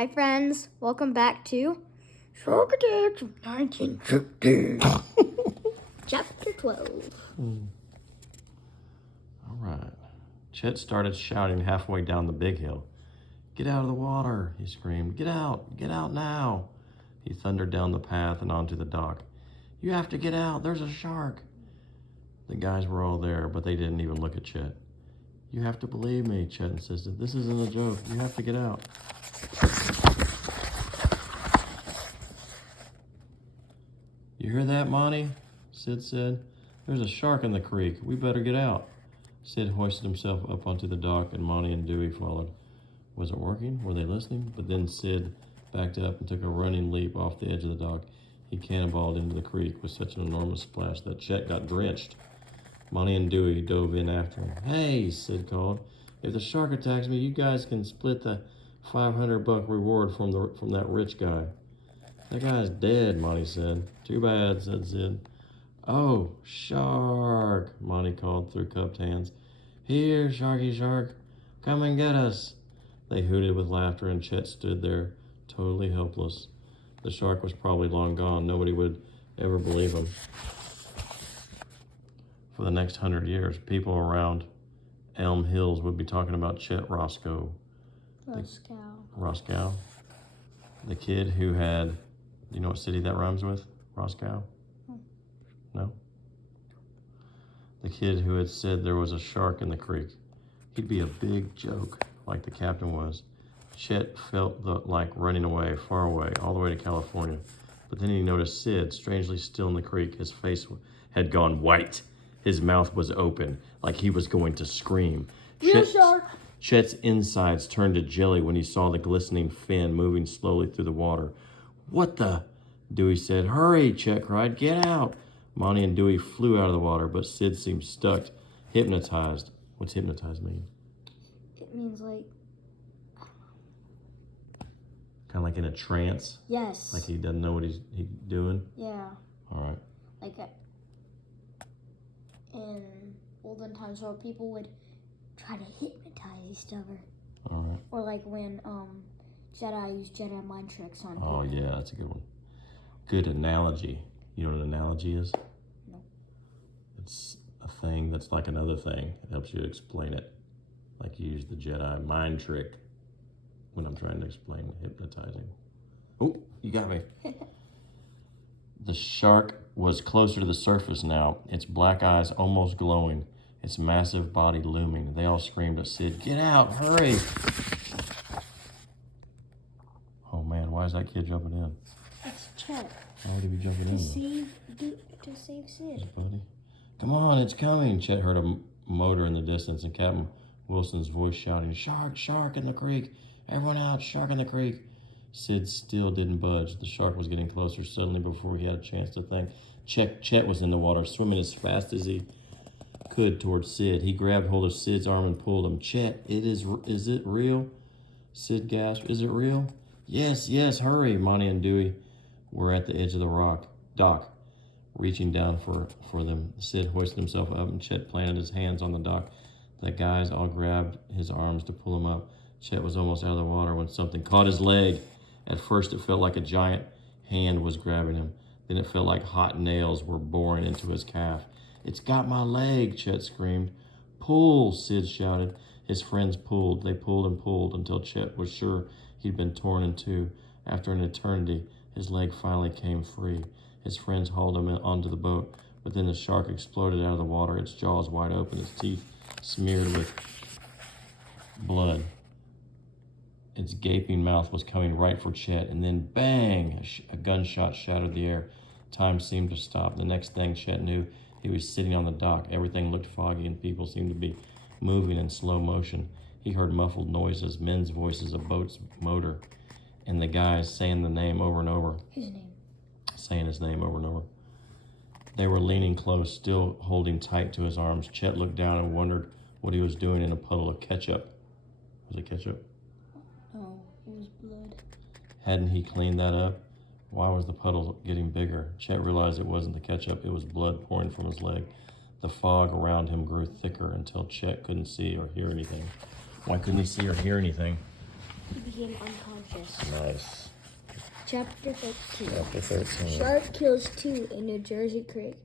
Hi friends, welcome back to Shark Attacks of 1950. Chapter 12. All right. Chet started shouting halfway down the big hill. "Get out of the water," he screamed. Get out now." He thundered down the path and onto the dock. "You have to get out, there's a shark." The guys were all there, but they didn't even look at Chet. "You have to believe me," Chet insisted. "This isn't a joke. You have to get out." "You hear that, Monty?" Sid said. "There's a shark in the creek. We better get out." Sid hoisted himself up onto the dock, and Monty and Dewey followed. Was it working? Were they listening? But then Sid backed up and took a running leap off the edge of the dock. He cannonballed into the creek with such an enormous splash that Chet got drenched. Monty and Dewey dove in after him. "Hey," Sid called. "If the shark attacks me, you guys can split the $500 reward from that rich guy." "That guy's dead," Monty said. "Too bad," said Sid. "Oh, shark," Monty called through cupped hands. "Here, Sharky Shark, come and get us." They hooted with laughter, and Chet stood there, totally helpless. The shark was probably long gone. Nobody would ever believe him. For the next 100 years, people around Elm Hills would be talking about Chet Roscoe. Roscoe. The kid who had, you know what city that rhymes with? Roscoe? No? The kid who had said there was a shark in the creek. He'd be a big joke, like the captain was. Chet felt like running away, far away, all the way to California. But then he noticed Sid, strangely still in the creek. His face had gone white. His mouth was open, like he was going to scream. Real shark. Chet's insides turned to jelly when he saw the glistening fin moving slowly through the water. "What the?" Dewey said. "Hurry," Chet cried. "Get out." Monty and Dewey flew out of the water, but Sid seemed stuck, hypnotized. What's hypnotized mean? It means like... Kind of like in a trance? Yes. Like he doesn't know what he's doing? Yeah. All right. Like in olden times where people would try to hypnotize each other. All right. Or like when Jedi use Jedi mind tricks on people. Oh, yeah, that's a good one. Good analogy. You know what an analogy is? No. It's a thing that's like another thing. It helps you explain it. Like you use the Jedi mind trick when I'm trying to explain hypnotizing. Oh, you got me. The shark was closer to the surface now, its black eyes almost glowing, its massive body looming. They all screamed at Sid, "Get out, hurry!" Oh man, why is that kid jumping in? It's Chet. Why would he be jumping in? To save Sid. Buddy. "Come on, it's coming." Chet heard a motor in the distance and Captain Wilson's voice shouting, "Shark, shark in the creek. Everyone out, shark in the creek." Sid still didn't budge. The shark was getting closer. Suddenly, before he had a chance to think, Chet was in the water, swimming as fast as he could towards Sid. He grabbed hold of Sid's arm and pulled him. "Chet, is it real?" Sid gasped. "Is it real?" Yes, hurry." Monty and Dewey were at the edge of the dock, reaching down for them. Sid hoisted himself up, and Chet planted his hands on the dock. The guys all grabbed his arms to pull him up. Chet was almost out of the water when something caught his leg. At first, it felt like a giant hand was grabbing him. Then it felt like hot nails were boring into his calf. "It's got my leg," Chet screamed. "Pull," Sid shouted. His friends pulled. They pulled and pulled until Chet was sure he'd been torn in two. After an eternity, his leg finally came free. His friends hauled him onto the boat, but then the shark exploded out of the water, its jaws wide open, its teeth smeared with blood. Its gaping mouth was coming right for Chet, and then bang! A gunshot shattered the air. Time seemed to stop. The next thing Chet knew, he was sitting on the dock. Everything looked foggy, and people seemed to be moving in slow motion. He heard muffled noises, men's voices, a boat's motor, and the guys saying the name over and over. His name. Saying his name over and over. They were leaning close, still holding tight to his arms. Chet looked down and wondered what he was doing in a puddle of ketchup. Was it ketchup? No, it was blood. Hadn't he cleaned that up? Why was the puddle getting bigger? Chet realized it wasn't the ketchup, it was blood pouring from his leg. The fog around him grew thicker until Chet couldn't see or hear anything. Why couldn't he see or hear anything? He became unconscious. Nice. Chapter 13. Chapter 13. Shark kills 2 in New Jersey creek.